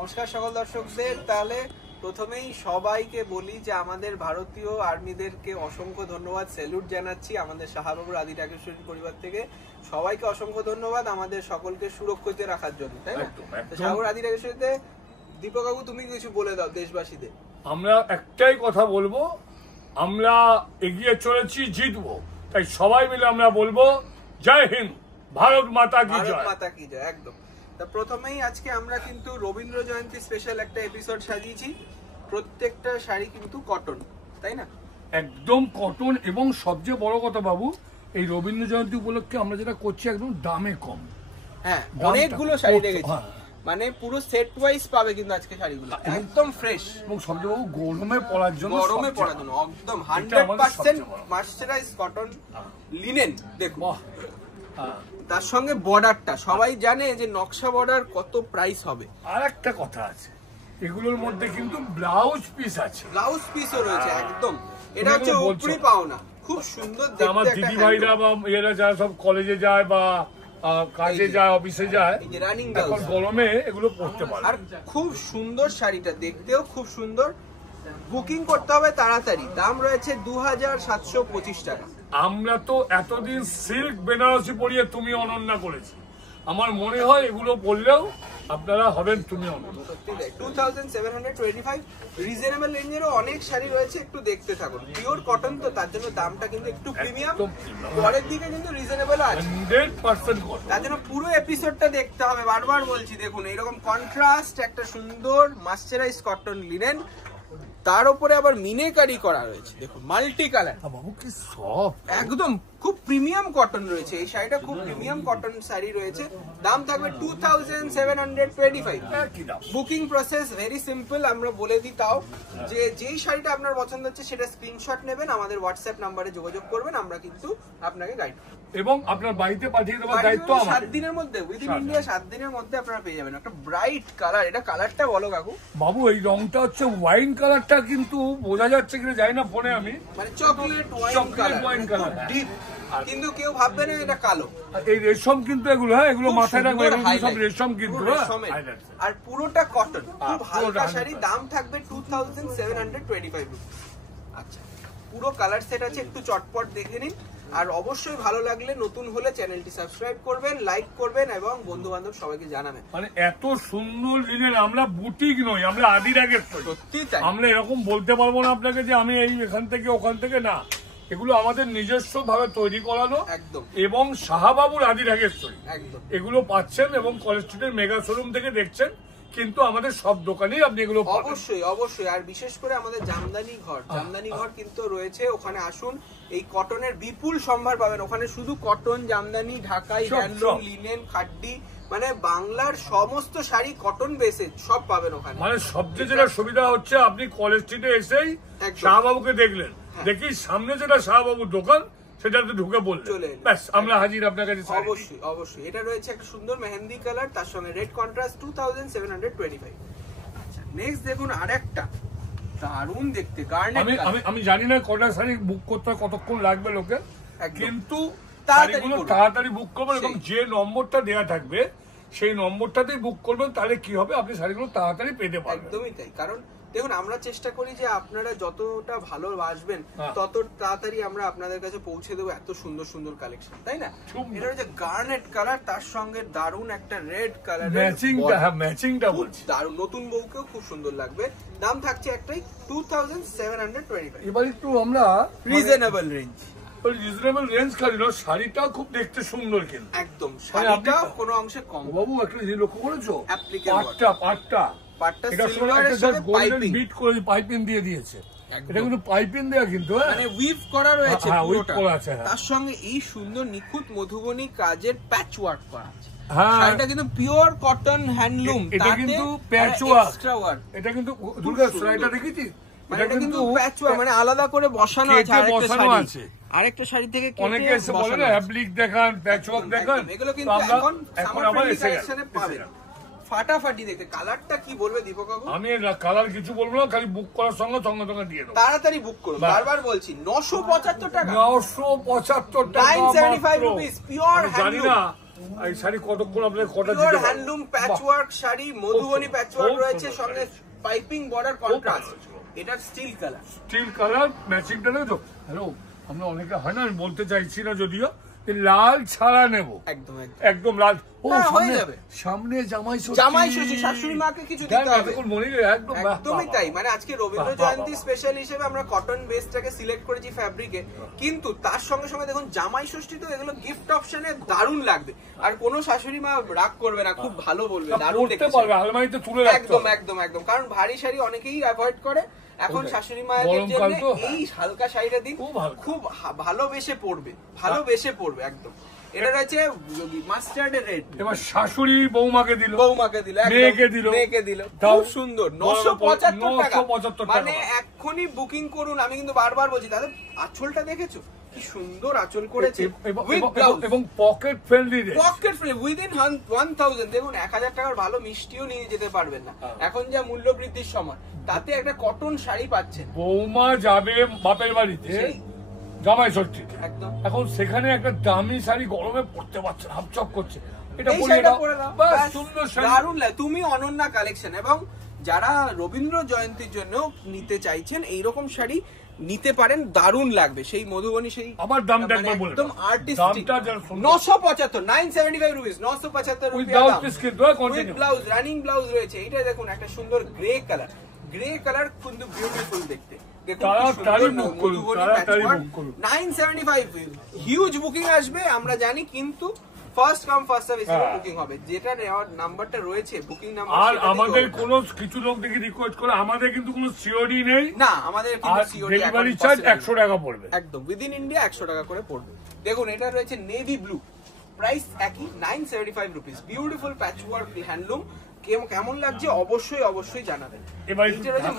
নমস্কার সকল দর্শকদের। তাহলে প্রথমেই সবাইকে বলি যে আমাদের ভারতীয় আর্মিদেরকে অসংখ্য ধন্যবাদ, স্যালুট জানাচ্ছি আমাদের শাহবাবুর আদি টাকেশ্বরী পরিবার থেকে। সবাইকে অসংখ্য ধন্যবাদ আমাদের সকলকে সুরক্ষিত রাখার জন্য, তাই না? শাহবাবুর আদি টাকেশ্বরীতে দীপক বাবু তুমি কিছু বলে দাও দেশবাসীদের। আমরা একটাই কথা বলবো, আমরা এগিয়ে চলেছি, জিতবো। তাই সবাই মিলে আমরা বলবো জয় হিন্দ, ভারত মাতা কি জয়। ভারত মাতা কি জয়। একদম। তা প্রথমেই আজকে আমরা কিন্তু রবীন্দ্র জয়ন্তী স্পেশাল একটা এপিসোড সাজিয়েছি। প্রত্যেকটা শাড়ি কিন্তু কটন, তাই না? একদম কটন। এবং সবচেয়ে বড় কথা বাবু, এই রবীন্দ্র জয়ন্তী উপলক্ষে আমরা যেটা করছি একদম দামে কম। হ্যাঁ, অনেকগুলো শাড়ি রেখেছি, মানে পুরো সেট ওয়াইজ পাবে কিন্তু আজকে শাড়িগুলো একদম ফ্রেশ। এবং সবচেয়ে বাবু গরমে পরার জন্য, একদম 100% মার্সারাইজ কটন লিনেন। দেখো তার সঙ্গে বর্ডারটা সবাই জানে যে নকশা বর্ডার কত প্রাইস হবে। আর একটা কথা আছে, এগুলোর মধ্যে কিন্তু ব্লাউজ পিস আছে, ব্লাউজ পিসও রয়েছে। একদম এটা হচ্ছে উপরি পাওনা, খুব সুন্দর দেখতে। আমার দিদি ভাইরা বা এরা যারা সব কলেজে যায় বা কাজে যায়, অফিসে যায়, এখন গরমে এগুলো পরতে পারে। আর খুব সুন্দর শাড়িটা, দেখতেও খুব সুন্দর। বুকিং করতে হবে তাড়াতাড়ি। দাম রয়েছে 2725 টাকা। আমরা তো এতদিন সিল্ক বেনারসি পরিয়ে তুমি অনন্যা করেছি, আমার মনে হয় এগুলো পরলেও আপনারা হবেন তুমি অনন্যা। 2725 রিজনেবল রেঞ্জেরও অনেক শাড়ি রয়েছে, একটু দেখতে থাকুন। পিওর কটন তো, তার জন্য দামটা কিন্তু একটু প্রিমিয়াম। পরের দিকে কিন্তু রিজনেবল আছে 100%। তার জন্য পুরো এপিসোডটা দেখতে হবে। বারবার বলছি, দেখুন এরকম কন্ট্রাস্ট একটা সুন্দর মার্সারাইজ কটন লিনেন, তার উপরে আবার মিনেকারি করা রয়েছে। দেখুন মাল্টি কালার, বাবু কি সফট, একদম খুব প্রিমিয়াম কটন রয়েছে। এই শাড়িটা খুব প্রিমিয়াম কটন শাড়ি রয়েছে। দাম থাকবে 2725। বুকিং প্রসেস ভেরি সিম্পল, আমরা বলে দিই তাও, যে যেই শাড়িটা আপনার পছন্দ হচ্ছে সেটা স্ক্রিনশট নেবেন, আমাদের হোয়াটসঅ্যাপ নাম্বারে যোগাযোগ করবেন, আমরা কিন্তু আপনাকে গাইড করব এবং আপনার বাড়িতে পাঠিয়ে দেওয়ার দায়িত্ব আমাদের। 7 দিনের মধ্যে, উইদিন ইন্ডিয়া 7 দিনের মধ্যে আপনারা পেয়ে যাবেন। একটা ব্রাইট কালার, এটা কালারটা বলো কাকু। বাবু এই রংটা হচ্ছে ওয়াইন কালারটা, কিন্তু বোঝা যাচ্ছে কিনা জানি না ফোনে আমি, মানে চকলেট ওয়াইন কালার, ডিপ, কিন্তু কেউ ভাববে না এটা কালো। এই রেশম কিন্তু এগুলো, হ্যাঁ এগুলো মাথায় রাখবে, এগুলো সব রেশম কিন্তু। আর পুরোটা কটন, খুব হালকা শাড়ি। দাম থাকবে 2725 রুপিস। আচ্ছা, পুরো কালার সেট আছে, একটু চটপট দেখে নিন। আর অবশ্যই ভালো লাগলে নতুন হলে চ্যানেলটি সাবস্ক্রাইব করবেন, লাইক করবেন এবং বন্ধু বান্ধব সবাইকে জানাবেন। মানে এত সুন্দর লিনেন, আমরা বুটিক নই, আমরা আদির আগে। সত্যি তাই, আমরা এরকম বলতে পারবো না আপনাকে যে আমি এই এখান থেকে ওখান থেকে, না, এগুলো আমাদের নিজস্ব ভাবে তৈরি করানো। একদম। এবং শাহবাবুর আদি রাগেশ্বরী একদম এগুলো পাচ্ছেন, এবং কলেজ স্ট্রিটের মেগা শোরুম থেকে দেখছেন, কিন্তু আমাদের সব দোকানেই আপনি এগুলো অবশ্যই অবশ্যই। আর বিশেষ করে আমাদের জামদানি ঘর কিন্তু রয়েছে, ওখানে আসুন। এই কটনের বিপুল সম্ভার পাবেন ওখানে, শুধু কটন, জামদানি, ঢাকাই, হ্যান্ডলুম, লিনেন, খাড্ডি, মানে বাংলার সমস্ত শাড়ি কটন বেসে সব পাবেন ওখানে। মানে সবচেয়ে যেটা সুবিধা হচ্ছে, আপনি কলেজ স্ট্রিটে এসেই শাহবাবুকে দেখলেন, দেখি সামনে যেটা শাহবাবুর দোকান সেটাতে ঢুকে বললেন, ব্যাস আমরা হাজির আপনার কাছে। অবশ্যই অবশ্যই। এটা রয়েছে একটা সুন্দর মেহেন্দি কালার, তার সঙ্গে রেড কন্ট্রাস্ট, 2725। আচ্ছা, নেক্সট দেখুন আরেকটা দারুণ দেখতে গার্নেট। আমি জানি না কটা শাড়ি বুক করতে কতক্ষণ লাগবে লোকে, কিন্তু তাড়াতাড়ি বুক করবেন এবং যে নম্বরটা দেওয়া থাকবে সেই নম্বরটাতেই বুক করবেন, তাহলে কি হবে আপনি শাড়িগুলো তাড়াতাড়ি পেতে পারবেন। একদমই তাই, কারণ দেখুন আমরা চেষ্টা করি যে আপনারা যতটা ভালোবাসবেন তত তাড়াতাড়ি আমরা আপনাদের কাছে পৌঁছে দেবো এত সুন্দর সুন্দর কালেকশন, তাই না? এটা হচ্ছে গার্নেট কালার, তার সঙ্গে দারুণ একটা রেড কালার, ম্যাচিংটা বলছি দারুণ, নতুন বউকেও খুব সুন্দর লাগবে। দাম থাকছে একটাই 2725। এবার একটু আমরা রিজনেবল রেঞ্জ খালিল, শাড়িটা খুব দেখতে সুন্দর, কিন্তু একদম শাড়িটা কোনো অংশে কম। বাবু একটা জিনিস লক্ষ্য করেছো, পাটটা পাইপিং দিয়ে দিয়েছে, এটা কিন্তু পাইপিং দেয়া, কিন্তু মানে উইভ করা রয়েছে পুরোটা, আছে। তার সঙ্গে এই সুন্দর নিখুঁত মধুবনী কাজের প্যাচ ওয়ার্ক করা আছে। শাড়িটা কিন্তু পিওর কটন হ্যান্ডলুম, এটা কিন্তু প্যাচ ওয়ার্ক, এটা কিন্তু দুর্গা শাড়িটা দেখেছি, এটা কিন্তু প্যাচ ওয়ার্ক, মানে আলাদা করে বসানো আছে। আরেকটা শাড়ি থেকে অনেকে এসে বলে না অ্যাপ্লিক দেখান, প্যাচ ওয়ার্ক দেখান, এগুলো কিন্তু এখন আবার কালেকশনে পাবেন। ফাটাফাটি দেখতে। কালারটা কি বলবে দীপক বাবু? আমি কালার কিছু বলবো না, খালি বুক করার সঙ্গে সঙ্গে দিয়ে দেবো। তাড়াতাড়ি বুক করুন, বারবার বলছি। 975 টাকা, 975 টাকা, 975 রুপিস, পিওর হ্যান্ডলুম। জানি না এই শাড়ি কতক্ষণ আপনাদের কটা pure handloom patchwork sari, Madhubani patchwork রয়েছে, সঙ্গে পাইপিং বর্ডার কন্ট্রাস্ট। এটা স্টিল কালার ম্যাচিংটা নেই তো। হ্যালো, আমরা অনেকে হয় না, আমি বলতে চাইছি না যদিও, লাল ছাড়া নেবো, একদম লাল। ও সামনে জামাই ষষ্ঠী, শাশুড়ি মাকে কিছু দিতে হবে, একদমই তাই। মানে আজকে রবীন্দ্র জয়ন্তী স্পেশাল হিসেবে আমরা কটন বেসটাকে সিলেক্ট করেছি ফ্যাব্রিকে, কিন্তু তার সঙ্গে সঙ্গে দেখুন জামাই ষষ্ঠী তো এগুলো গিফট অপশনে দারুণ লাগবে। আর কোনো শাশুড়ি মা রাগ করবে না, খুব ভালো বলবে, দারুণ দেখতে পারবে, আলমারিতে তুলে একদম একদম একদম। কারণ ভারী শাড়ি অনেকেই অ্যাভয়েড করে, এখন শাশুড়ি মায়ের জন্য এই হালকা শাড়িটা দিন, খুব ভালোবেসে পড়বে একদম। এটা রয়েছে মাস্টার্ড রেড। এবার শাশুড়ি বৌমাকে দিল, মেয়েকে দিল, খুব সুন্দর। 975 টাকা, মানে এক্ষুনি বুকিং করুন। আমি কিন্তু বারবার বলছি, তাদের আঁচলটা দেখেছো কি সুন্দর আঁচল করেছে, এবং পকেট ফ্রেন্ডলি উইদিন 1000। দেখুন 1000 টাকার ভালো মিষ্টিও নিয়ে যেতে পারবেন না এখন যা মূল্য বৃদ্ধির সময়, তাতে একটা কটন শাড়ি পাচ্ছেন। বৌমা যাবে বাপের বাড়িতে জামাই ষষ্ঠী, একদম, এখন সেখানে একটা দামি শাড়ি গরমে পড়তে পারছে, হাফচক করছে, এটা দারুণ লাগে। তুমি অনন্যা কালেকশন, এবং যারা রবীন্দ্র জয়ন্তীর জন্য নিতে চাইছেন এইরকম শাড়ি নিতে পারেন, দারুণ লাগবে। সেই মধুবনী, সেই আমার দামটা একদম artistic, 975, 975 rupees, 975 with blouse, running blouse রয়েছে। এটা দেখুন একটা সুন্দর গ্রে কালার কিন্তু বিউটিফুল দেখতে। 975 হিউজ বুকিং আসবে আমরা জানি, কিন্তু ফার্স্ট কাম ফার্স্ট সার্ভ হিসেবে বুকিং হবে। যেটা নাম্বারটা রয়েছে বুকিং নাম্বার, আর আমাদের কোনো কিছু লোক দেখি রিকোয়েস্ট করে, আমাদের কিন্তু কোনো সিওডি নেই না, আমাদের কিন্তু সিওডি ডেলিভারি চার্জ 100 টাকা পড়বে, একদম উইদিন ইন্ডিয়া 100 টাকা করে পড়বে। দেখুন এটা রয়েছে নেভি ব্লু, প্রাইস একই 975 রুপিস, বিউটিফুল প্যাচওয়ার্ক হ্যান্ডলুম। কেমন লাগছে অবশ্যই জানাবেন। এবার এটা রয়েছে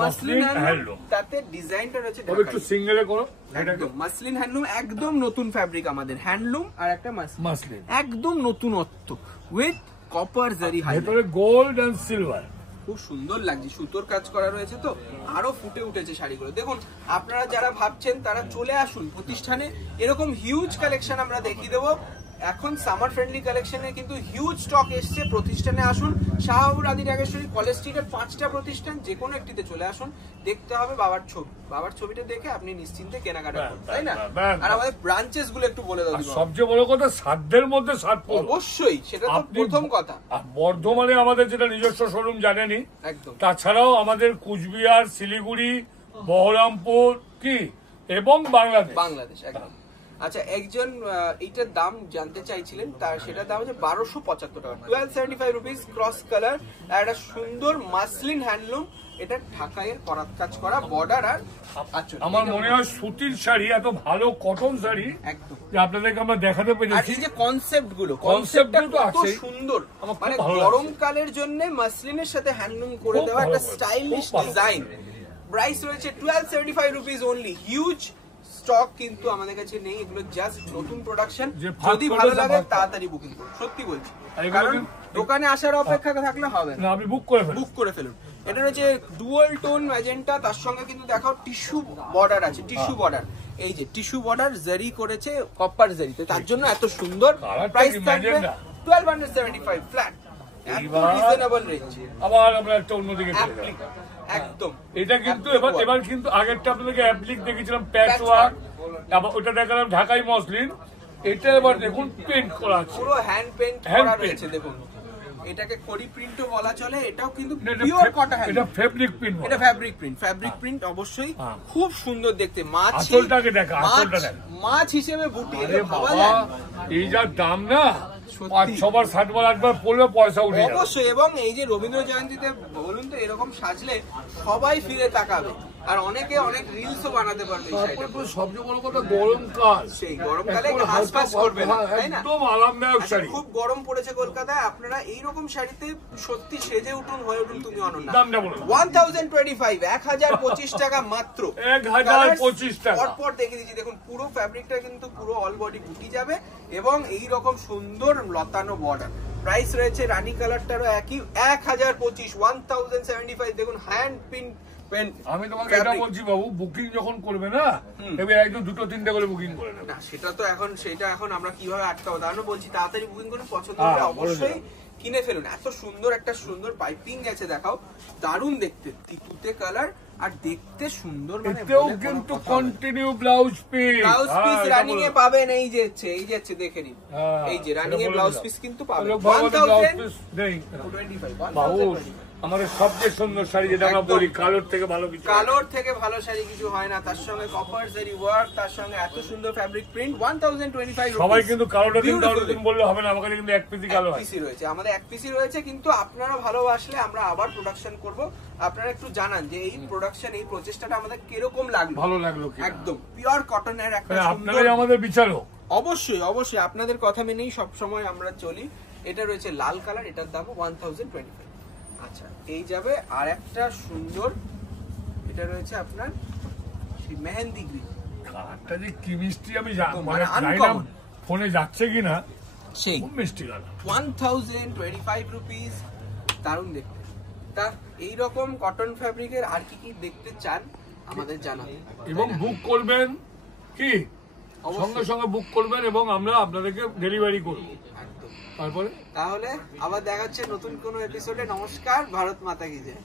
মাসলিন হ্যান্ডলুম, তাতে ডিজাইনটা রয়েছে একটু সিঙ্গেলে করো, একদম মাসলিন হ্যান্ডলুম, একদম নতুন ফ্যাব্রিক আমাদের, হ্যান্ডলুম আর একটা মাসলিন, একদম নতুনত্ব উইথ কপার জারি হাইলাইট, ভিতরে গোল্ড এন্ড সিলভার, খুব সুন্দর লাগছে। সুতোর কাজ করা রয়েছে, তো আরো ফুটে উঠেছে শাড়িগুলো। দেখুন আপনারা যারা ভাবছেন তারা চলে আসুন প্রতিষ্ঠানে, এরকম হিউজ কালেকশন আমরা দেখিয়ে দেবো। এখন সামার ফ্রেন্ডলি কালেকশনে কিন্তু হিউজ স্টক এসছে। প্রতিষ্ঠানে আসুন, শাহবাবুর আদি ঢাকেশ্বরী কলেজ স্ট্রিটের 5টা প্রতিষ্ঠান, যে কোনো একটিতে চলে আসুন। দেখতে হবে বাবার ছবিটা দেখে আপনি নিশ্চিন্তে কেনাকাটা করুন, তাই না? আর আমাদের ব্রাঞ্চেস গুলো একটু বলে দাও। সবচেয়ে বড় কথা, সাধ্যের মধ্যে সাত, অবশ্যই সেটা তো প্রথম কথা। বর্ধমানে আমাদের যেটা নিজস্ব শোরুম জানেনি, একদম, তাছাড়াও আমাদের কুচবিহার, শিলিগুড়ি, বহরমপুর কি এবং বাংলাদেশ একদম। আচ্ছা, একজন এইটার দাম জানতে চাইছিলেন, তার সেটার দাম হচ্ছে 1275 টাকা, 1275 রুপিস, ক্রস কালার, আর একটা সুন্দর মাসলিন হ্যান্ডলুম। এটা ঢাকাইয়ের করাত কাজ করা বর্ডার আর আঁচল। আমার মনে হয় সুতির শাড়ি, এত ভালো কটন শাড়ি একদম যে আপনাদেরকে আমরা দেখাতে পেরেছি। এই যে কনসেপ্টটা কত সুন্দর, মানে গরমকালের জন্য মাসলিনের সাথে হ্যান্ডলুম করে দেওয়া একটা স্টাইলিশ ডিজাইন। প্রাইস রয়েছে 1275 রুপিস অনলি। হিউজ স্টক কিন্তু আমাদের কাছে নেই, এগুলো জাস্ট নতুন প্রোডাকশন। যদি ভালো লাগে তাড়াতাড়ি বুকিং করুন, সত্যি বলছি, কারণ দোকানে আসার অপেক্ষা থাকলে হবে না, আপনি বুক করে ফেলুন। এটা হচ্ছে ডুয়াল টোন ম্যাজেন্টা, তার সঙ্গে কিন্তু দেখাও টিস্যু বর্ডার আছে, টিস্যু বর্ডার, এই যে টিস্যু বর্ডার জারি করেছে কপার জারিতে, তার জন্য এত সুন্দর। প্রাইস থাকবে 1275 ফ্ল্যাট, একদম রিজনেবল রেঞ্জ। আবার আমরা একটা অন্যদিকে একদম, এটা কিন্তু এবার কিন্তু আগেরটা আপনাদেরকে অ্যাপ্লিক দেখেছিলাম প্যাচওয়ার্ক, আবার ওটা দেখালাম ঢাকাই মসলিন। এটা এবার দেখুন পেইন্ট করা আছে, পুরো হ্যান্ড পেইন্ট করা রয়েছে। দেখুন এটাকে কড়ি প্রিন্টও বলা চলে, এটাও কিন্তু পিওর কটন, এটা ফেব্রিক প্রিন্ট, এটা ফেব্রিক প্রিন্ট অবশ্যই খুব সুন্দর দেখতে। আঁচলটাকে দেখা, আঁচলটা দেখা, মাছ হিসেবে বুটিয়ে বাবা, এই যা দাম না, 5-6বার 7বার 8বার পড়লে পয়সা উঠে যাবে অবশ্যই। এবং এই যে রবীন্দ্র জয়ন্তীতে বলুন তো, এরকম সাজলে সবাই ফিরে তাকাবে, আর অনেকে অনেক রিলসও বানাতে পারবে। সবচেয়ে বড় কথা গরমকাল, সেই গরমকালে হাসপাস করবে না, তাই না? একদম আরামদায়ক শাড়ি। খুব গরম পড়েছে কলকাতায়, আপনারা এইরকম শাড়িতে সত্যি সেজে উঠুন, হয়ে উঠুন তুমি অনন্যা। দামটা বলুন। 1025, 1025 টাকা মাত্র, 1025 টাকা। পরপর দেখে দিচ্ছি, দেখুন পুরো ফ্যাব্রিকটা কিন্তু পুরো অল বডি বুটি যাবে, এবং এই রকম সুন্দর লতানো বর্ডার। প্রাইস রয়েছে রানী কালারটারও একই, 1025, 1075। দেখুন হ্যান্ড প্রিন্ট আমি তোমাকে এটা বলছি বাবু, বুকিং যখন করবে না তবে একদম 2-3টে করে বুকিং করে নেবে। না সেটা তো এখন আমরা কিভাবে আটকাবো, তার জন্য বলছি তাড়াতাড়ি বুকিং করুন, পছন্দ হলে অবশ্যই কিনে ফেলুন। এত সুন্দর একটা সুন্দর পাইপিং গেছে, দেখাও, দারুণ দেখতে, তুতে কালার আর দেখতে সুন্দর, মানে এতেও কিন্তু continue blouse piece, blouse piece running এ পাবেন। এই যে দেখে নিন, এই যে রানিং এ ব্লাউজ পিস কিন্তু পাবেন। 1025 আমাদের সবচেয়ে সুন্দর শাড়ি যেটা আমরা বলি, কালোর থেকে ভালো কিছু, কালোর থেকে ভালো শাড়ি কিছু হয় না। তার সঙ্গে কপার জারি ওয়ার্ক, তার সঙ্গে এত সুন্দর ফ্যাব্রিক প্রিন্ট। 1025 সবাই কিন্তু কালোটা কিন্তু বললে হবে না, আমাদের কিন্তু এক পিসি কালো হয়, রয়েছে আমাদের এক পিসি রয়েছে। কিন্তু আপনারা ভালোবাসলে আমরা আবার প্রোডাকশন করব। আপনারা একটু জানান যে এই প্রোডাকশন, এই প্রচেষ্টাটা আমাদের কিরকম লাগলো, ভালো লাগলো। একদম পিওর কটনের একটা আপনারাই আমাদের বিচারক। অবশ্যই আপনাদের কথা মেনেই সব সময় আমরা চলি। এটা রয়েছে লাল কালার, এটার দাম 1025। আচ্ছা, এই যাবে আর একটা সুন্দর, এটা রয়েছে আপনার সেই মেহেন্দি গ্রিন কালারটা, যে কি মিষ্টি, আমি মানে জানি না ফোনে যাচ্ছে কিনা, সেই মিষ্টি কালার। 1025 রুপিস, দারুণ দেখতে। তা এইরকম কটন ফ্যাব্রিকের আর কি কি দেখতে চান আমাদের জানাবেন, এবং বুক করবেন, কি সঙ্গে সঙ্গে বুক করবেন এবং আমরা আপনাদেরকে ডেলিভারি করব। একদম। তারপরে তাহলে আবার দেখা হচ্ছে নতুন কোনো এপিসোডে। নমস্কার, ভারত মাতা কি জয়।